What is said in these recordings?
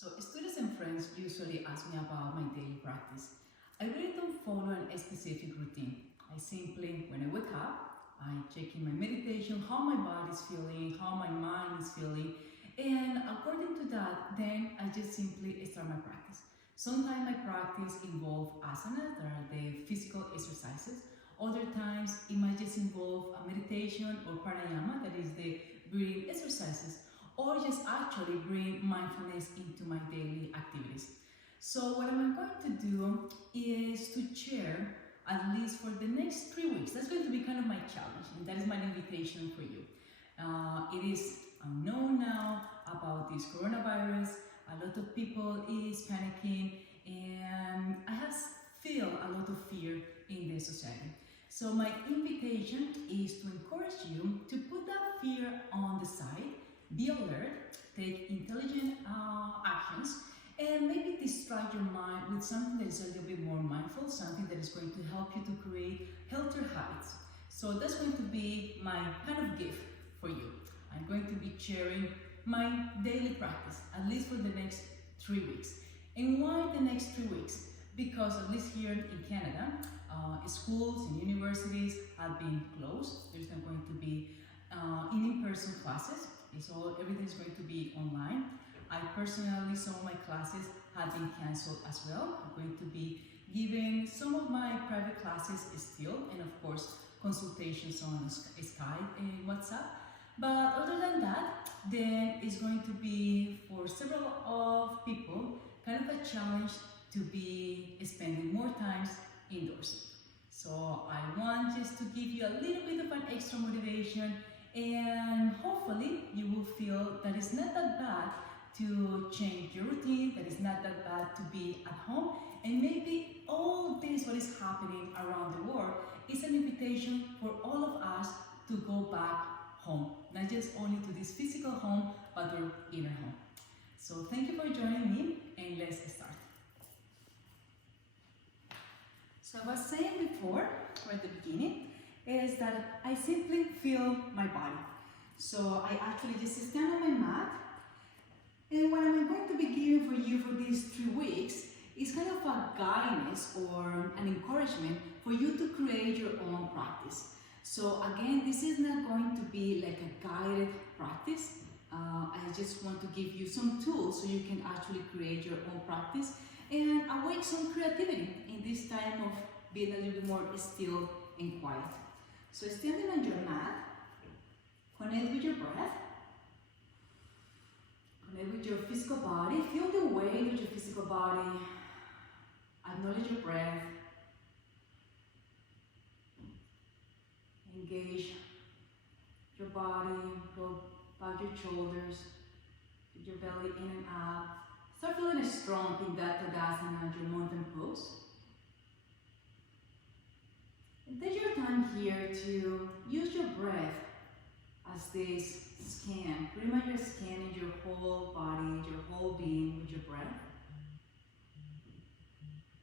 So students and friends usually ask me about my daily practice. I really don't follow a specific routine. I simply, when I wake up, I check in my meditation, how my body is feeling, how my mind is feeling, and according to that, then I just simply start my practice. Sometimes my practice involves asanas, that are the physical exercises. Other times it might just involve a meditation or pranayama, that is the breathing exercises, or just actually bring mindfulness into my daily activities. So what I'm going to do is to share, at least for the next 3 weeks, that's going to be kind of my challenge, and that is my invitation for you. It is unknown now about this coronavirus. A lot of people is panicking, and I have feel a lot of fear in the society. So my invitation is to encourage you to put that fear on the side, be alert, take intelligent actions, and maybe distract your mind with something that is a little bit more mindful, something that is going to help you to create healthier habits. So that's going to be my kind of gift for you. I'm going to be sharing my daily practice, at least for the next 3 weeks. And why the next 3 weeks? Because at least here in Canada, schools and universities have been closed. There's not going to be in-person classes. Everything is going to be online. I personally, some of my classes have been canceled as well. I'm going to be giving some of my private classes still, and of course, consultations on Skype and WhatsApp. But other than that, then it's going to be for several of people kind of a challenge to be spending more times indoors. So I want just to give you a little bit of an extra motivation, and hopefully you will feel that it's not that bad to change your routine, that it's not that bad to be at home, and maybe all this what is happening around the world is an invitation for all of us to go back home, not just only to this physical home, but our inner home. So thank you for joining me, and let's start. So I was saying before, or at the beginning, is that I simply feel my body. So I actually just stand on my mat, and what I'm going to be giving for you for these 3 weeks is kind of a guidance or an encouragement for you to create your own practice. So again, this is not going to be like a guided practice. I just want to give you some tools so you can actually create your own practice and awake some creativity in this time of being a little bit more still and quiet. So standing on your mat, connect with your breath, connect with your physical body, feel the weight of your physical body, acknowledge your breath, engage your body, go back your shoulders, get your belly in and out. Start feeling strong in that Tadasana, your mountain pose. And take your time here to use your breath as this scan. Pretty much you're scanning your whole body, your whole being with your breath.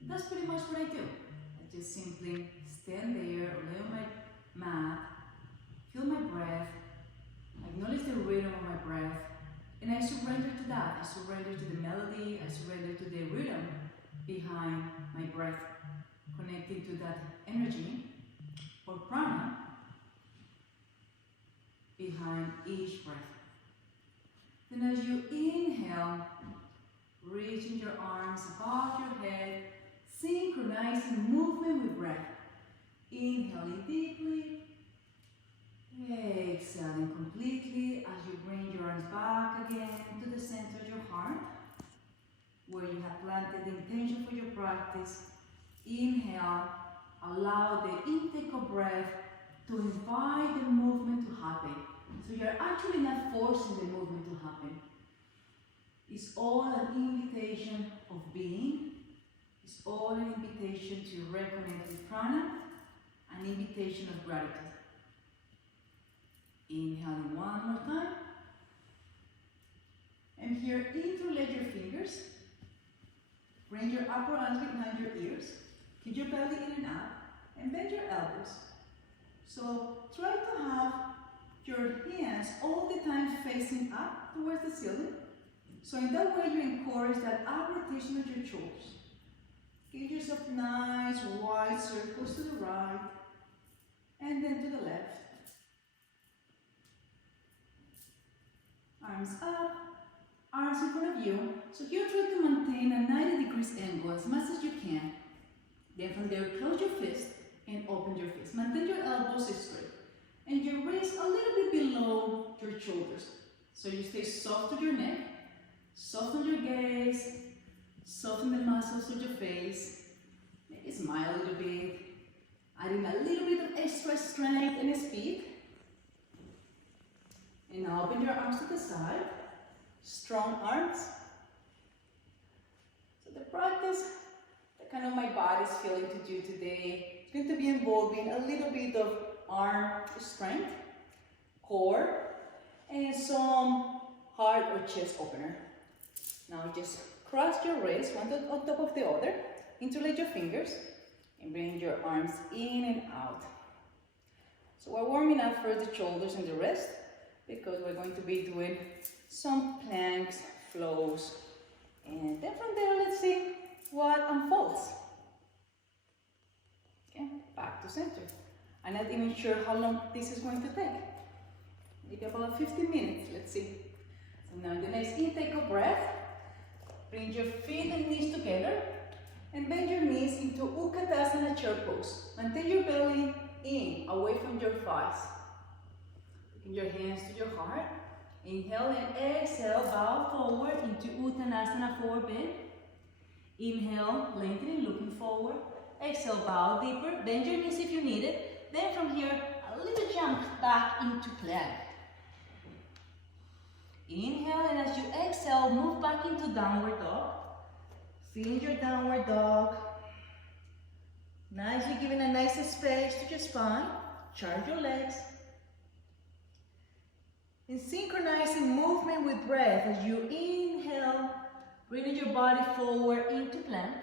That's pretty much what I do. I just simply stand there, lay on my mat, feel my breath, acknowledge the rhythm of my breath, and I surrender to that. I surrender to the melody, I surrender to the rhythm behind my breath, connecting to that energy or prana behind each breath. Then as you inhale, reaching your arms above your head, synchronizing movement with breath. Inhaling deeply, exhaling completely as you bring your arms back again to the center of your heart, where you have planted the intention for your practice. Inhale, allow the intake of breath to invite the movement to happen. So you're actually not forcing the movement to happen. It's all an invitation of being. It's all an invitation to reconnect with prana, an invitation of gratitude. Inhaling one more time. And here, interlace your fingers. Bring your upper arms behind your ears. Keep your belly in and out. And bend your elbows. So try to have your hands all the time facing up towards the ceiling. So in that way you encourage that up rotation of your shoulders. Give yourself nice wide circles to the right and then to the left. Arms up, arms in front of you. So here try to maintain a 90 degrees angle as much as you can. Then from there, close your fist and open your fist. Maintain your elbows straight and your wrists a little bit below your shoulders. So you stay soft to your neck, soften your gaze, soften the muscles of your face. Maybe smile a little bit, adding a little bit of extra strength and speed. And now open your arms to the side, strong arms. So the practice that kind of my body is feeling to do today is going to be involving a little bit of arm strength, core, and some heart or chest opener. Now just cross your wrists, one on top of the other, interlace your fingers, and bring your arms in and out. So we're warming up first the shoulders and the wrist, because we're going to be doing some planks, flows, and then from there, let's see what unfolds. Okay, back to center. I'm not even sure how long this is going to take. Maybe about 15 minutes, let's see. So now in the next intake of breath, bring your feet and knees together and bend your knees into Utkatasana chair pose. Maintain your belly in, away from your thighs. Taking your hands to your heart. Inhale and exhale, bow forward into Uttanasana, forward bend. Inhale, lengthening, looking forward. Exhale, bow deeper. Bend your knees if you need it. Then from here, a little jump back into plank. Inhale, and as you exhale, move back into downward dog. Feel your downward dog. Nicely giving a nice space to your spine. Charge your legs. And synchronizing movement with breath as you inhale, bringing your body forward into plank.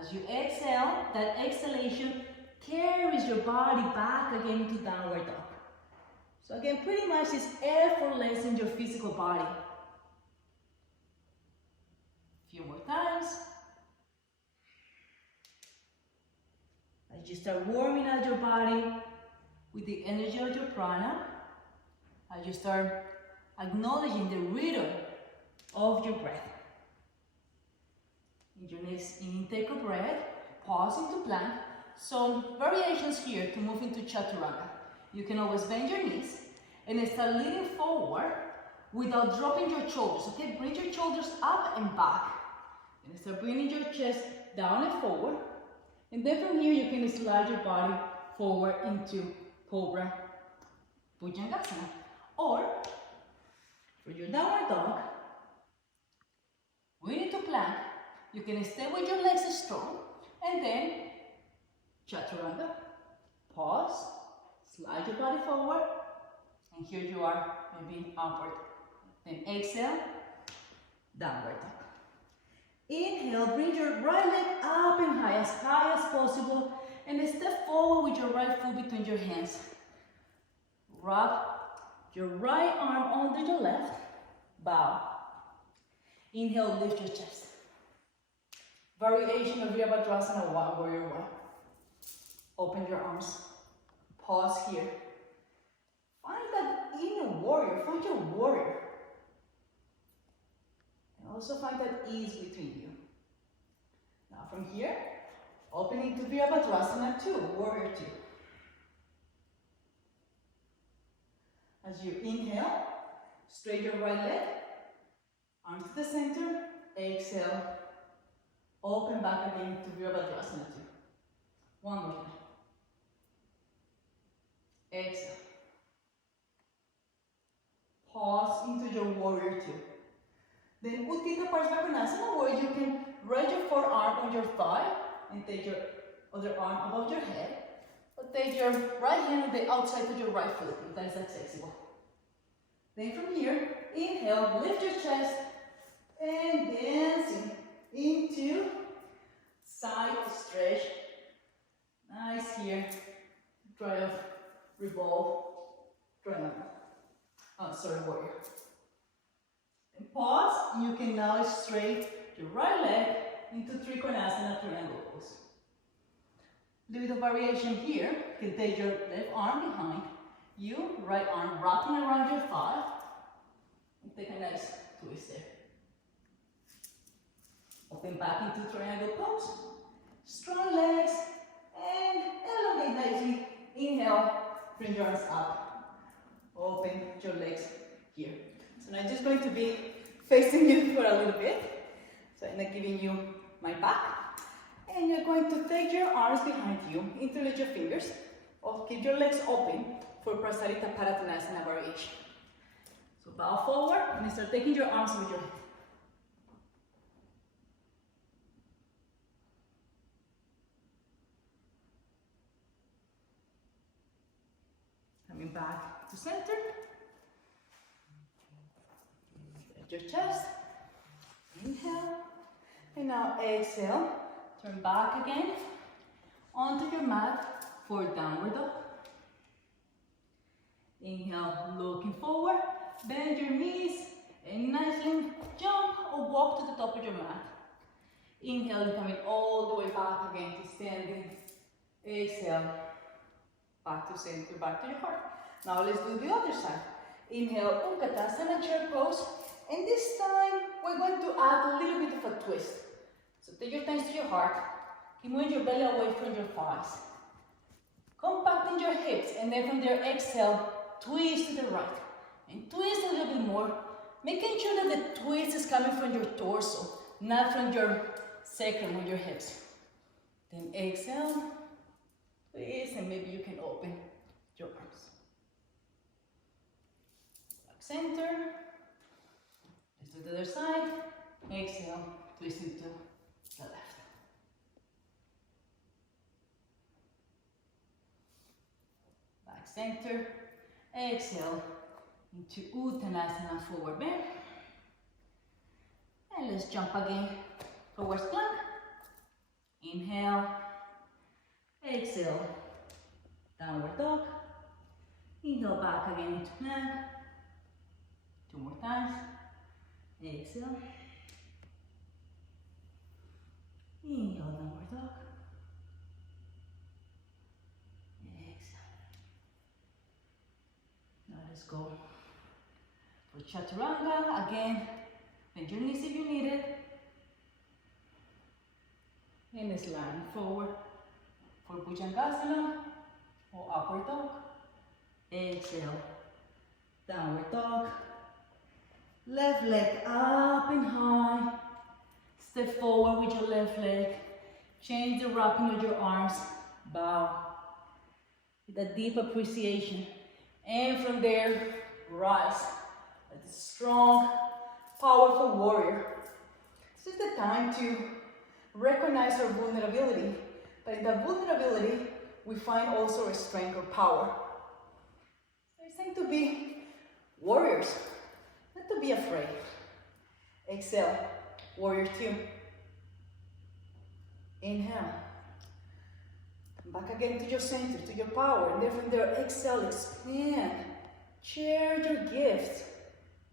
As you exhale, that exhalation carries your body back again into downward dog. So again, pretty much it's effortless in your physical body. A few more times. As you start warming out your body with the energy of your prana, as you start acknowledging the rhythm of your breath. In your next intake of breath, pause into plank. Some variations here to move into chaturanga. You can always bend your knees and start leaning forward without dropping your shoulders, okay? Bring your shoulders up and back. And start bringing your chest down and forward. And then from here, you can slide your body forward into Cobra Bhujangasana. Or, for your downward dog, we need to plank. You can stay with your legs strong, and then chaturanga. Pause, slide your body forward, and here you are, maybe upward. Then exhale, downward dog. Inhale, bring your right leg up and high as possible, and step forward with your right foot between your hands. Wrap your right arm under your left, bow. Inhale, lift your chest. Variation of Virabhadrasana, one warrior one. Open your arms. Pause here. Find that inner warrior, find your warrior. And also find that ease between you. Now from here, open into Virabhadrasana 2, warrior 2. As you inhale, straight your right leg, arms to the center, exhale, open back again to Virabhadrasana 2. One more time. Exhale. Pause into your warrior 2. Then Utthita Parsvakonasana, where you can raise your forearm on your thigh and take your other arm above your head. Or take your right hand on the outside of your right foot, if that is accessible. Then from here, inhale, lift your chest, and dancing into side stretch. Nice here. Try to revolve. Triangle. Oh, sorry, warrior. And pause, and you can now straight your right leg into Trikonasana triangle pose. A little bit of variation here. You can take your left arm behind you, right arm wrapping around your thigh, and take a nice twist there. Open back into triangle pose. Strong legs, and elongate nicely. Inhale, bring your arms up. Open your legs here. So now I'm just going to be facing you for a little bit. So I'm not giving you my back. And you're going to take your arms behind you, interlace your fingers, or keep your legs open for Prasarita Paratanasana variation. So bow forward and start taking your arms with your head. Coming back to center. Lift your chest. Inhale. And now exhale. Turn back again onto your mat for downward dog. Inhale, looking forward. Bend your knees and nicely jump or walk to the top of your mat. Inhale, coming all the way back again to standing. Exhale. Back to center, back to your heart. Now let's do the other side. Inhale, Utkatasana chair pose. And this time, we're going to add a little bit of a twist. So take your hands to your heart. Keep moving your belly away from your thighs. Compacting your hips. And then from there, exhale, twist to the right. And twist a little bit more. Making sure that the twist is coming from your torso, not from your sacrum or your hips. Then exhale. Twist, and maybe you can open your arms. Back center. Let's do the other side. Exhale, twist into the left. Back center. Exhale into Uttanasana forward bend. And let's jump again towards plank. Inhale. Exhale, downward dog. Inhale back again into plank. 2 more times. Exhale. Inhale, downward dog. Exhale. Now let's go for Chaturanga. Again, bend your knees if you need it. And slide forward. For Bhujangasana or upward dog. Exhale, downward dog. Left leg up and high. Step forward with your left leg. Change the wrapping of your arms. Bow. With a deep appreciation. And from there, rise. Like a strong, powerful warrior. This is the time to recognize our vulnerability. But in that vulnerability, we find also a strength or power. So it's time to be warriors, not to be afraid. Exhale, warrior 2. Inhale. Back again to your center, to your power. And then from there, exhale, expand. Share your gifts.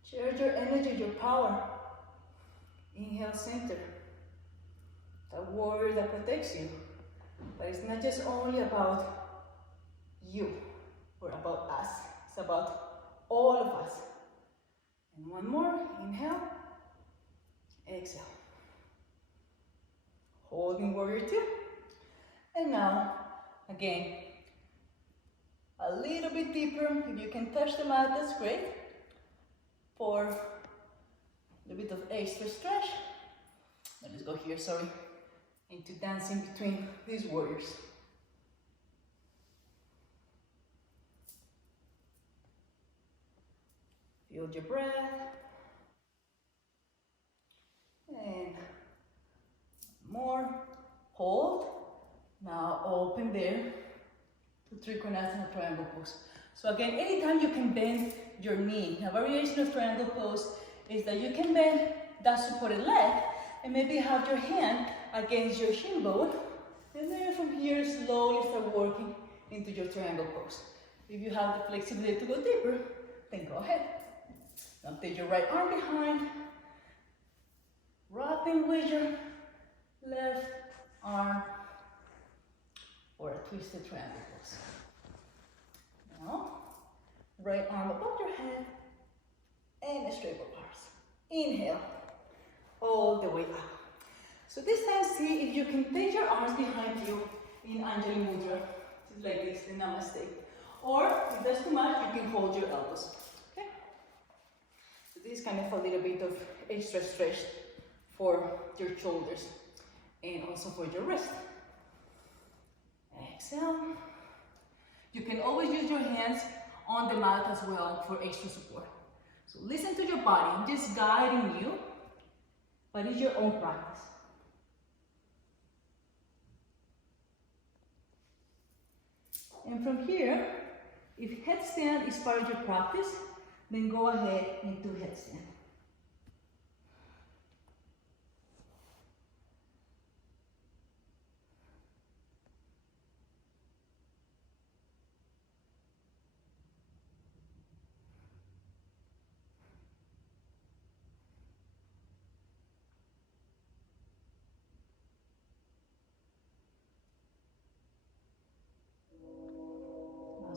Share your energy, your power. Inhale, center. That warrior that protects you. But it's not just only about you or about us. It's about all of us. And one more. Inhale. Exhale. Holding warrior 2. And now, again, a little bit deeper. If you can touch the mat, that's great. For a little bit of extra stretch. Let's go here, sorry. Into dancing between these warriors. Feel your breath. And more. Hold. Now open there to Trikonasana triangle pose. So again, anytime you can bend your knee. A variation of triangle pose is that you can bend that supported leg and maybe have your hand against your shin bone, and then from here slowly start working into your triangle pose. If you have the flexibility to go deeper, then go ahead. Now take your right arm behind, wrapping with your left arm for a twisted triangle pose. Now, right arm above your head and straight arms. Inhale, all the way up. So this time, see if you can take your arms behind you in Anjali Mudra, just like this, in Namaste. Or, if that's too much, you can hold your elbows, okay? So this is kind of a little bit of extra stretch for your shoulders and also for your wrist. Exhale. You can always use your hands on the mat as well for extra support. So listen to your body. I'm just guiding you, but it's your own practice. And from here, if headstand is part of your practice, then go ahead and do headstand.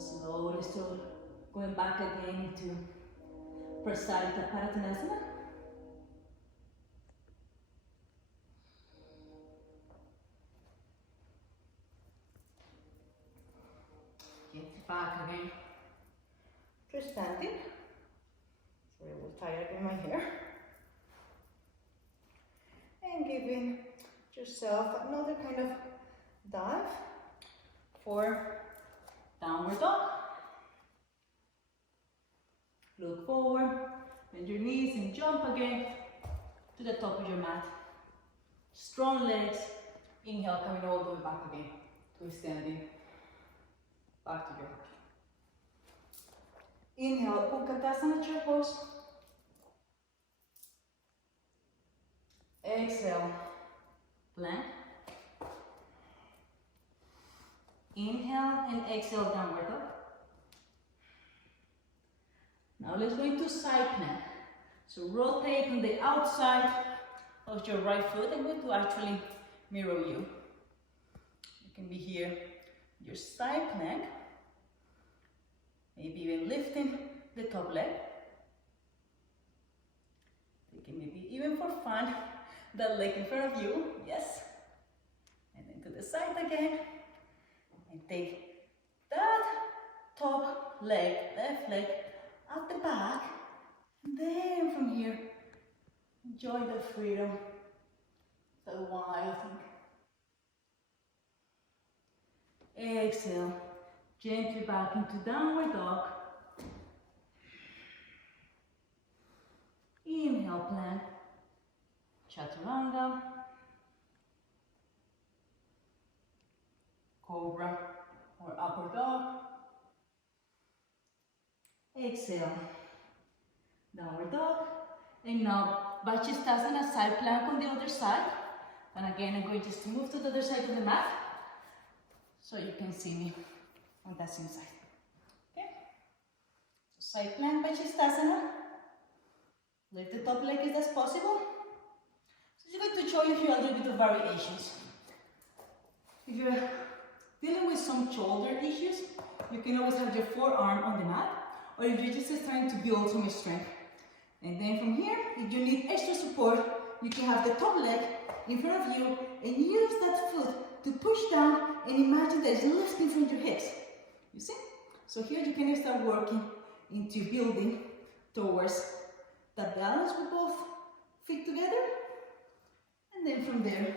Slowly, still going back again into Prasarita Paratanasana. Get back again. Just standing. Sorry, a little tired in my hair. And giving yourself another kind of dive for downward dog. Look forward, bend your knees and jump again to the top of your mat. Strong legs. Inhale, coming all the way back again to standing. Back to your heart. Inhale, Utkatasana chair pose. Exhale, plank. Inhale and exhale, downward dog. Now let's go into side plank. So rotate on the outside of your right foot. I'm going to actually mirror you. You can be here, your side plank. Maybe even lifting the top leg. You can maybe even for fun, that leg in front of you, yes. And then to the side again. And take that top leg, left leg, at the back. And then from here, enjoy the freedom, the wild thing. Exhale, gently back into downward dog. Inhale, plank, chaturanga. Cobra or upper dog. Exhale, downward dog. And now Bachistasana, side plank on the other side. And again, I'm going just to move to the other side of the mat so you can see me on that same side. Okay? So side plank, Bachistasana. Lift the top leg as possible. So it's going to show you here a little bit of variations. If you're dealing with some shoulder issues, you can always have your forearm on the mat, or if you're just trying to build some strength. And then from here, if you need extra support, you can have the top leg in front of you and use that foot to push down and imagine that it's lifting from your hips. You see? So here you can start working into building towards that balance with both feet together. And then from there,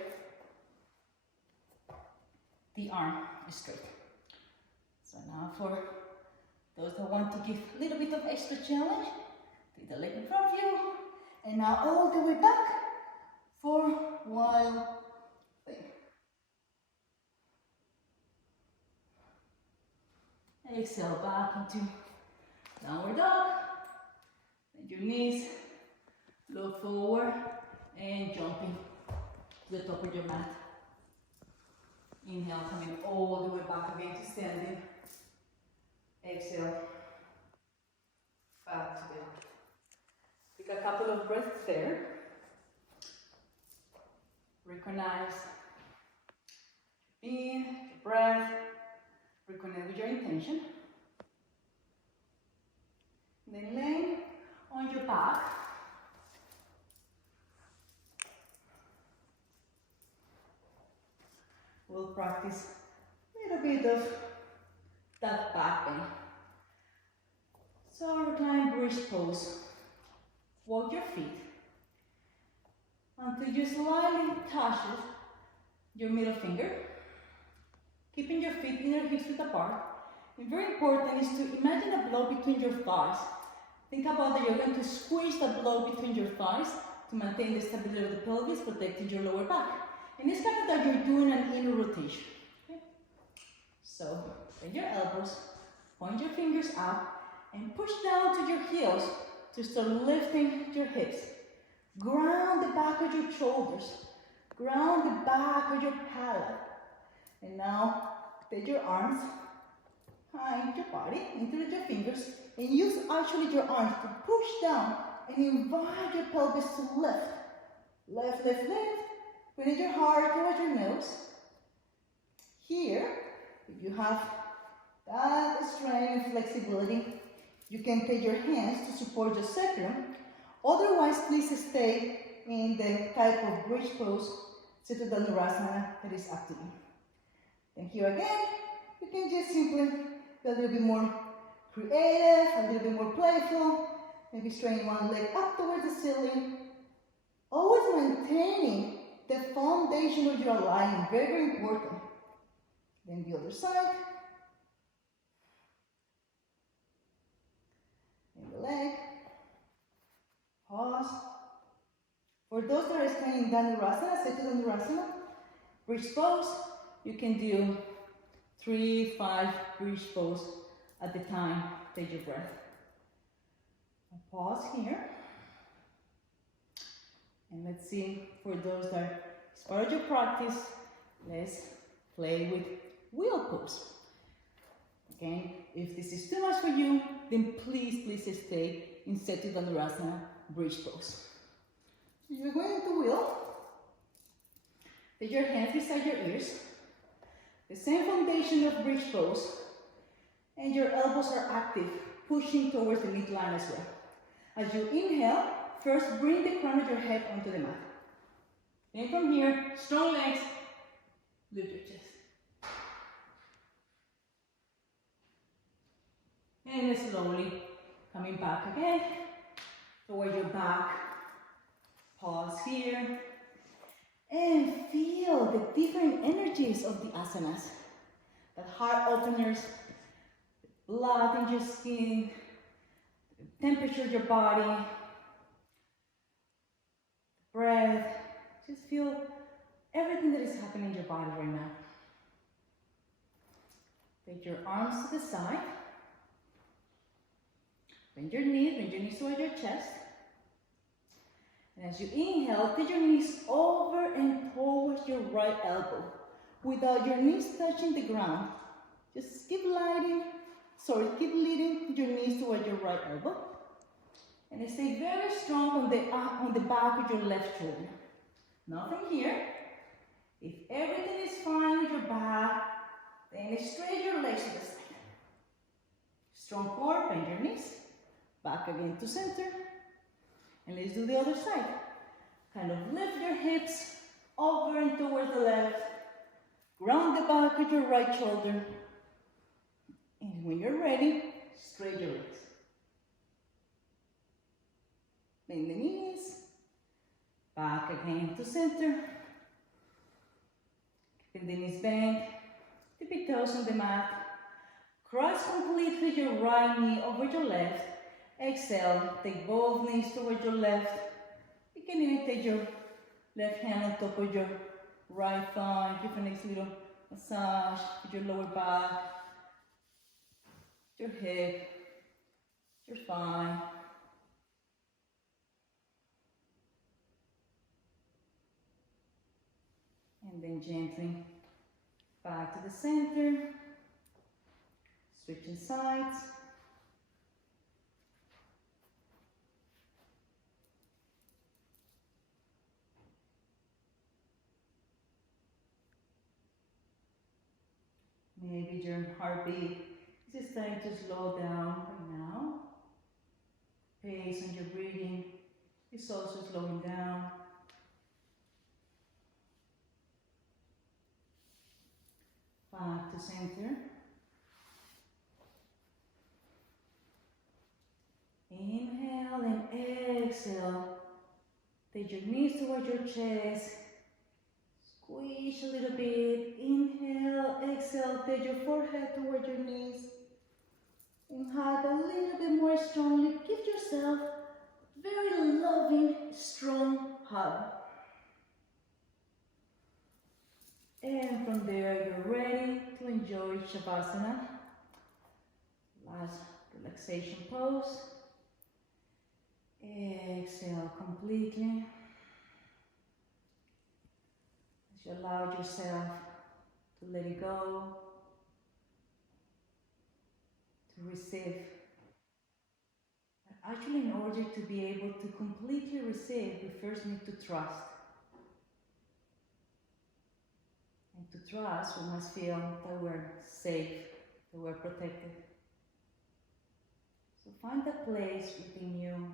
the arm is straight. So now for those that want to give a little bit of extra challenge, take the leg in front of you, and now all the way back for wild thing. Exhale back into downward dog. Bend your knees, look forward, and jumping to the top of your mat. Inhale, coming all the way back again to standing. Exhale, back to the earth. Take a couple of breaths there. Recognize in, breath, reconnect with your intention. Then lay on your back. We'll practice a little bit of that back bend. So recline bridge pose. Walk your feet until you slightly touch your middle finger, keeping your feet inner hips width apart. And very important is to imagine a block between your thighs. Think about that you're going to squeeze the block between your thighs to maintain the stability of the pelvis, protecting your lower back. And it's kind of that you're doing an inner rotation. Okay? So bend your elbows, point your fingers up, and push down to your heels to start lifting your hips. Ground the back of your shoulders. Ground the back of your palate. And now take your arms behind your body, integrate your fingers, and use actually your arms to push down and invite your pelvis to lift. Lift, lift, lift. Bring your heart towards your nose. Here, if you have that strength and flexibility, you can take your hands to support your sacrum. Otherwise, please stay in the type of bridge pose, Siddha Dhanurasana, that is up to you. Then here again, you can just simply be a little bit more creative, a little bit more playful, maybe straighten one leg up towards the ceiling. Always maintaining the foundation of your alignment, very, very important. Then the other side. And the leg. Pause. For those that are staying in Dhanurasana, Siddha Dhanurasana, bridge pose, you can do 3, 5 bridge pose at the time. Take your breath. Pause here. And let's see, for those that it's part of your practice, let's play with wheel pose. Again, if this is too much for you, then please, please stay in Siddha Dhanurasana bridge pose. You're going to wheel. Take your hands beside your ears. The same foundation of bridge pose. And your elbows are active, pushing towards the midline as well. As you inhale, first bring the crown of your head onto the mat. Then from here, strong legs, lift your chest. And slowly coming back again, toward your back. Pause here. And feel the different energies of the asanas. The heart openers, blood in your skin, the temperature of your body, breath. Just feel everything that is happening in your body right now. Take your arms to the side. Bend your knees towards your chest. And as you inhale, take your knees over and towards your right elbow without your knees touching the ground. Just keep leading your knees towards your right elbow. And stay very strong on the back of your left shoulder. Nothing here. If everything is fine with your back, then straighten your legs to the side. Strong core, bend your knees. Back again to center. And let's do the other side. Kind of lift your hips over and towards the left. Ground the back of your right shoulder. And when you're ready, straighten your legs. Bend the knees. Back again to center. Keep the knees bent. Tippy toes on the mat. Cross completely your right knee over your left. Exhale, take both knees towards your left. You can even take your left hand on top of your right thigh. Give a nice little massage with your lower back, your hip, your thigh. And then gently back to the center. Switching sides. Maybe your heartbeat is starting to slow down right now. Pace on your breathing is also slowing down. Back to center. Inhale and exhale. Take your knees toward your chest. Squish a little bit. Inhale, exhale. Take your forehead toward your knees. And hug a little bit more strongly. Give yourself a very loving, strong hug. And from there, you're ready to enjoy Shavasana. Last relaxation pose. Exhale completely. As you allow yourself to let it go, to receive. Actually, in order to be able to completely receive, we first need to trust. And to trust, we must feel that we're safe, that we're protected. So find that place within you,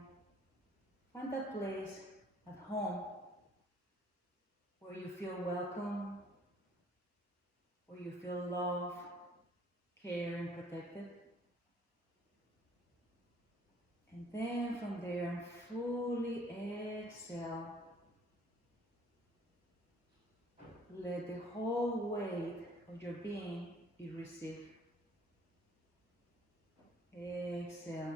find that place at home where you feel welcome, where you feel loved, cared, and protected. And then from there, fully exhale. Let the whole weight of your being be received. Exhale.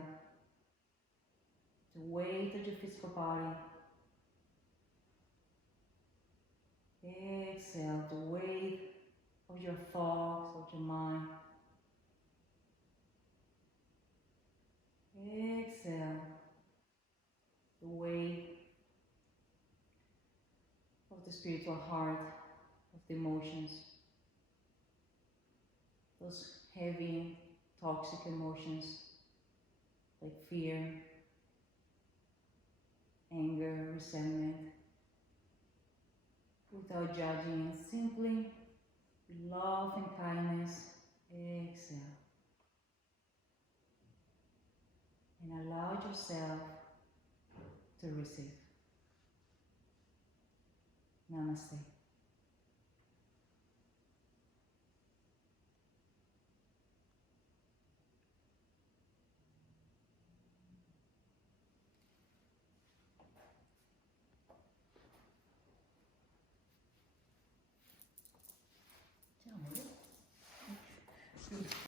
The weight of your physical body. Exhale. The weight of your thoughts, of your mind. Exhale. The weight of the spiritual heart, of the emotions. Those heavy, toxic emotions like fear, anger, resentment. Without judging, simply with love and kindness, exhale. And allow yourself to receive. Namaste.